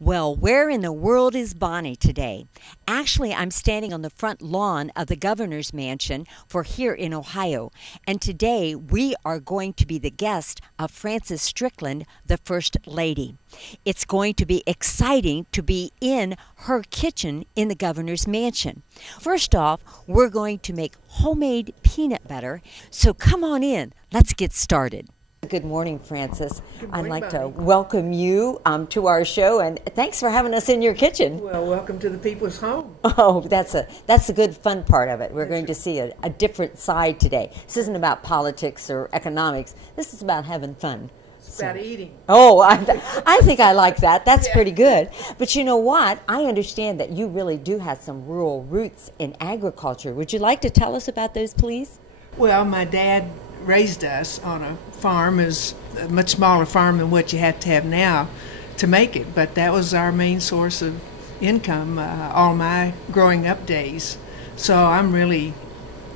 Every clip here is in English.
Well, where in the world is Bonnie today? Actually, I'm standing on the front lawn of the Governor's Mansion for here in Ohio. And today we are going to be the guest of Frances Strickland, the First Lady. It's going to be exciting to be in her kitchen in the Governor's Mansion. First off, we're going to make homemade peanut butter. So come on in. Let's get started. Good morning, Frances. Good morning, I'd like Bonnie. to welcome you to our show, and thanks for having us in your kitchen. Well, welcome to the people's home. Oh, that's the good fun part of it. We're going to see a different side today. This isn't about politics or economics. This is about having fun. It's about eating. Oh, I think I like that. That's pretty good. But you know what? I understand that you really do have some rural roots in agriculture. Would you like to tell us about those, please? Well, my dad raised us on a farm, is a much smaller farm than what you have to have now to make it, but that was our main source of income all my growing up days. So I'm really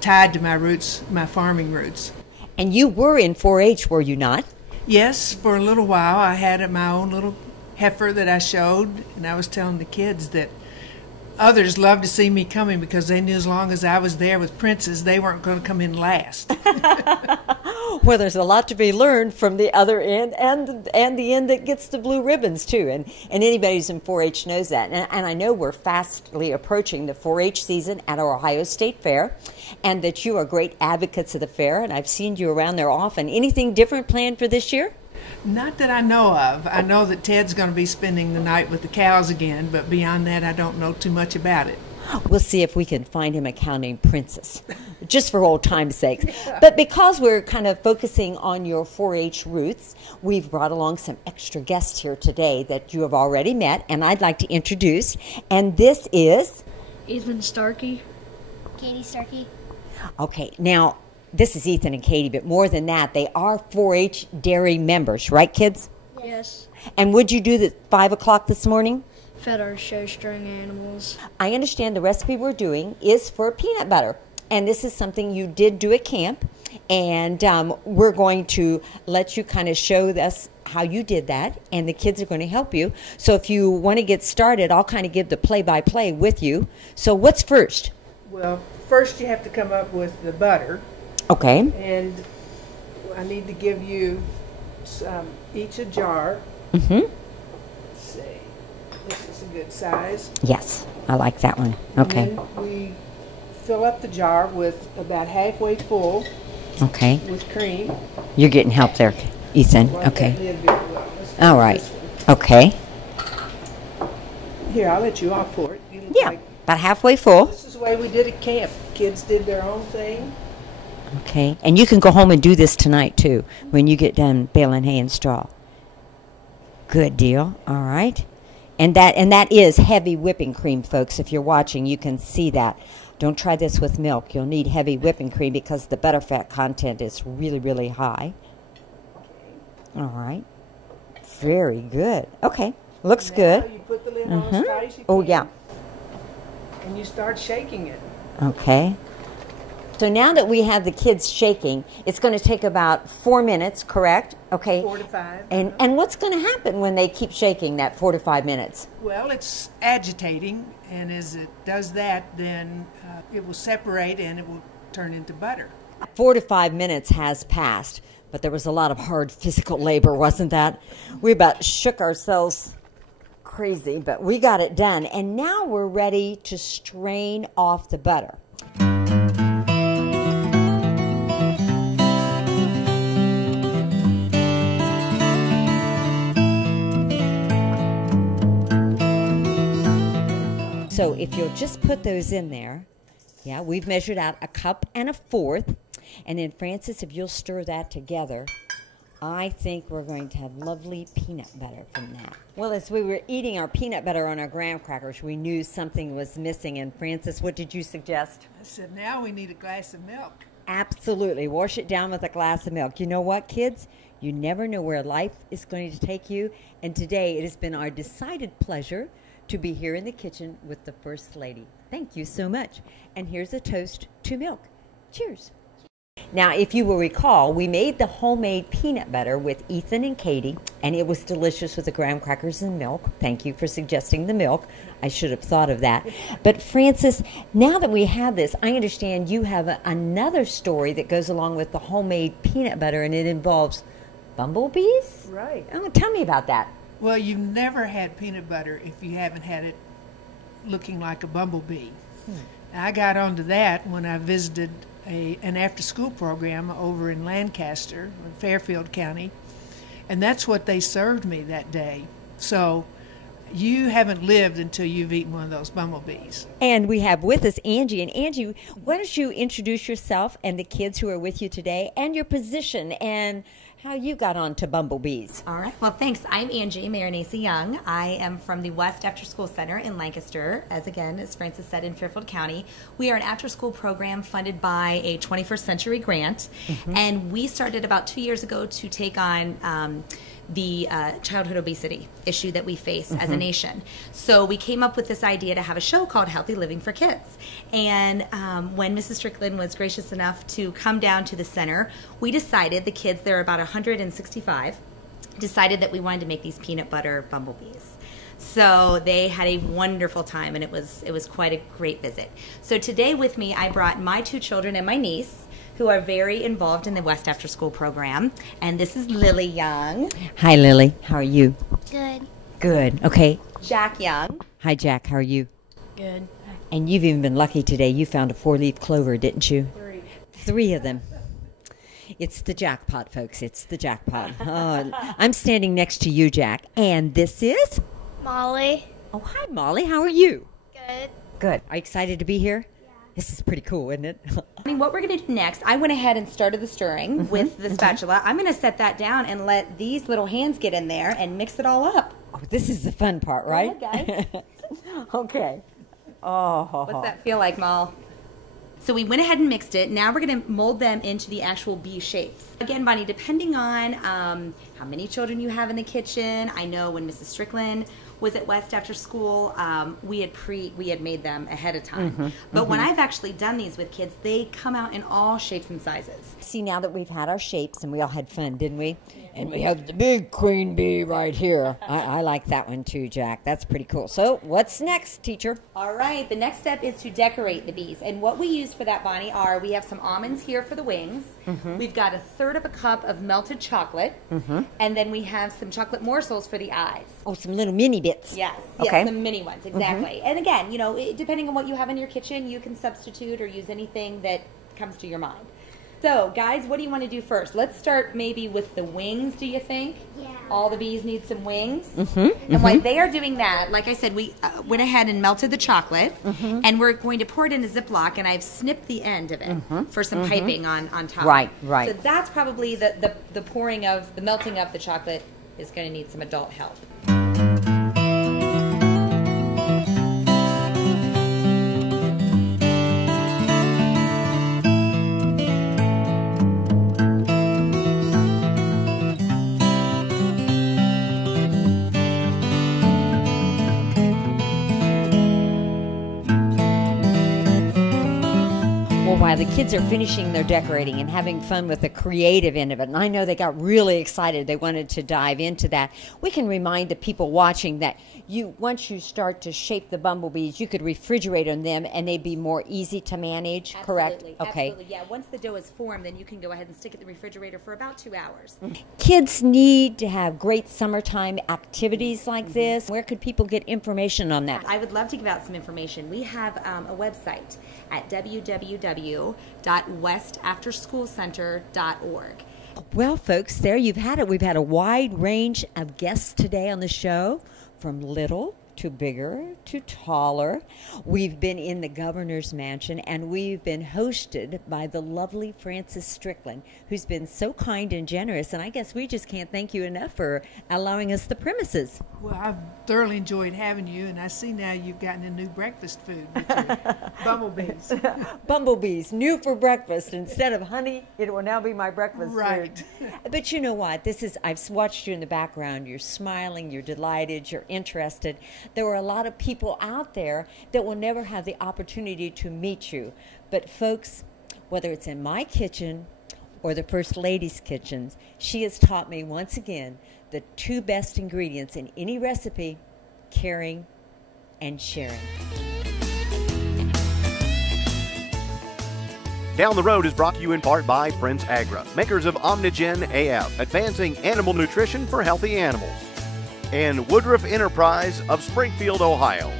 tied to my roots, my farming roots. And you were in 4-H, were you not? Yes, for a little while I had my own little heifer that I showed, and I was telling the kids that others loved to see me coming because they knew as long as I was there with Princess, they weren't going to come in last. Well, there's a lot to be learned from the other end and the end that gets the blue ribbons, too. And anybody who's in 4-H knows that. And I know we're fastly approaching the 4-H season at our Ohio State Fair, and that you are great advocates of the fair, and I've seen you around there often. Anything different planned for this year? Not that I know of. I know that Ted's going to be spending the night with the cows again, but beyond that, I don't know too much about it. We'll see if we can find him a cow named Princess, just for old time's sake. But because we're kind of focusing on your 4-H roots, we've brought along some extra guests here today that you have already met, and I'd like to introduce. And this is Ethan Starkey. Katie Starkey. Okay, now this is Ethan and Katie, but more than that, they are 4-H dairy members, right, kids? Yes. And what'd you do at 5 o'clock this morning? Fed our show-strung animals. I understand the recipe we're doing is for peanut butter, and this is something you did do at camp, and we're going to let you kind of show us how you did that, and the kids are going to help you. So if you want to get started, I'll kind of give the play-by-play with you. So what's first? Well, first you have to come up with the butter. Okay. And I need to give you each a jar. Mm-hmm. Let's see. This is a good size. Yes, I like that one. Okay. And then we fill up the jar with about halfway full Okay. with cream. You're getting help there, Ethan. Like Okay. that lid very well. Let's do All right. this one. Okay. Here, I'll let you all pour it. You look Yeah, like- about halfway full. This is the way we did at camp. Kids did their own thing. Okay. And you can go home and do this tonight, too, when you get done baling hay and straw. Good deal. All right. And that is heavy whipping cream, folks. If you're watching, you can see that. Don't try this with milk. You'll need heavy whipping cream because the butterfat content is really, really high. All right. Very good. Okay. Looks Now good. you put the lid on as tight as you Oh, can, yeah. and you start shaking it. Okay. So now that we have the kids shaking, it's going to take about 4 minutes, correct? Okay. 4 to 5. And what's going to happen when they keep shaking that 4 to 5 minutes? Well, it's agitating, and as it does that, then it will separate and it will turn into butter. 4 to 5 minutes has passed, but there was a lot of hard physical labor, wasn't that? We about shook ourselves crazy, but we got it done. And now we're ready to strain off the butter. So if you'll just put those in there, yeah, we've measured out 1 1/4 cups. And then, Frances, if you'll stir that together, I think we're going to have lovely peanut butter from that. Well, as we were eating our peanut butter on our graham crackers, we knew something was missing. And, Frances, what did you suggest? I said, now we need a glass of milk. Absolutely. Wash it down with a glass of milk. You know what, kids? You never know where life is going to take you. And today it has been our decided pleasure to be here in the kitchen with the First Lady. Thank you so much. And here's a toast to milk. Cheers. Now, if you will recall, we made the homemade peanut butter with Ethan and Katie, and it was delicious with the graham crackers and milk. Thank you for suggesting the milk. I should have thought of that. But Frances, now that we have this, I understand you have another story that goes along with the homemade peanut butter, and it involves bumblebees? Right. Oh, tell me about that. Well, you've never had peanut butter if you haven't had it looking like a bumblebee. I got onto that when I visited an after-school program over in Lancaster, in Fairfield County, and that's what they served me that day. So you haven't lived until you've eaten one of those bumblebees. And we have with us Angie. And Angie, why don't you introduce yourself and the kids who are with you today and your position and how you got on to bumblebees. All right. Well, thanks. I'm Angie Marinese Young. I am from the West After School Center in Lancaster, as Frances said, in Fairfield County. We are an after-school program funded by a 21st Century grant, and we started about 2 years ago to take on the childhood obesity issue that we face as a nation. So we came up with this idea to have a show called Healthy Living for Kids. And when Mrs. Strickland was gracious enough to come down to the center, we decided, the kids, there are about 165, decided that we wanted to make these peanut butter bumblebees. So they had a wonderful time, and it was quite a great visit. So today with me, I brought my 2 children and my niece, who are very involved in the West After School program. And this is Lily Young. Hi, Lily. How are you? Good. Good. Okay. Jack Young. Hi, Jack. How are you? Good. And you've even been lucky today. You found a 4-leaf clover, didn't you? 3 of them. It's the jackpot, folks. It's the jackpot. I'm standing next to you, Jack. And this is? Molly. Oh, hi, Molly. How are you? Good. Good. Are you excited to be here? Yeah. This is pretty cool, isn't it? I mean, what we're going to do next, I went ahead and started the stirring with the spatula. I'm going to set that down and let these little hands get in there and mix it all up. Oh, this is the fun part, right? Go ahead, guys. Okay. Oh. What's that feel like, Mal? So we went ahead and mixed it. Now we're going to mold them into the actual bee shapes. Again, Bonnie, depending on how many children you have in the kitchen. I know when Mrs. Strickland was at West After School, we had made them ahead of time. But when I've actually done these with kids, they come out in all shapes and sizes. See, now that we've had our shapes and we all had fun, didn't we? And we have the big queen bee right here. I like that one too, Jack. That's pretty cool. So what's next, teacher? All right, the next step is to decorate the bees. And what we use for that, Bonnie, we have some almonds here for the wings. We've got 1/3 of a cup of melted chocolate. And then we have some chocolate morsels for the eyes. Oh, some little mini bits. Yes, Okay. yes, some mini ones, exactly. And again, you know, depending on what you have in your kitchen, you can substitute or use anything that comes to your mind. So, guys, what do you want to do first? Let's start maybe with the wings, do you think? Yeah. All the bees need some wings. And while they are doing that, like I said, we went ahead and melted the chocolate, and we're going to pour it in a Ziploc, and I've snipped the end of it for some piping on top. Right, right. So that's probably the melting of the chocolate is going to need some adult help. While the kids are finishing their decorating and having fun with the creative end of it, and I know they got really excited, they wanted to dive into that, we can remind the people watching that once you start to shape the bumblebees, you could refrigerate on them and they'd be more easy to manage, correct? Absolutely, Okay. absolutely. Yeah, once the dough is formed, then you can go ahead and stick it in the refrigerator for about 2 hours. Kids need to have great summertime activities like this. Where could people get information on that? I would love to give out some information. We have a website at www.westafterschoolcenter.org. Well, folks, there you've had it. We've had a wide range of guests today on the show, from little to bigger to taller. We've been in the Governor's Mansion, and we've been hosted by the lovely Frances Strickland, who's been so kind and generous, and I guess we just can't thank you enough for allowing us the premises. Well, I've thoroughly enjoyed having you, and I see now you've gotten a new breakfast food with your bumblebees. Bumblebees, new for breakfast. Instead of honey, it will now be my breakfast Right. food. But you know what? I've watched you in the background. You're smiling, you're delighted, you're interested. There are a lot of people out there that will never have the opportunity to meet you. But folks, Whether it's in my kitchen or the First Lady's kitchens, she has taught me once again the two best ingredients in any recipe: caring and sharing. Down the Road is brought to you in part by Prince Agra, makers of Omnigen AF, advancing animal nutrition for healthy animals, and Woodruff Enterprise of Springfield, Ohio.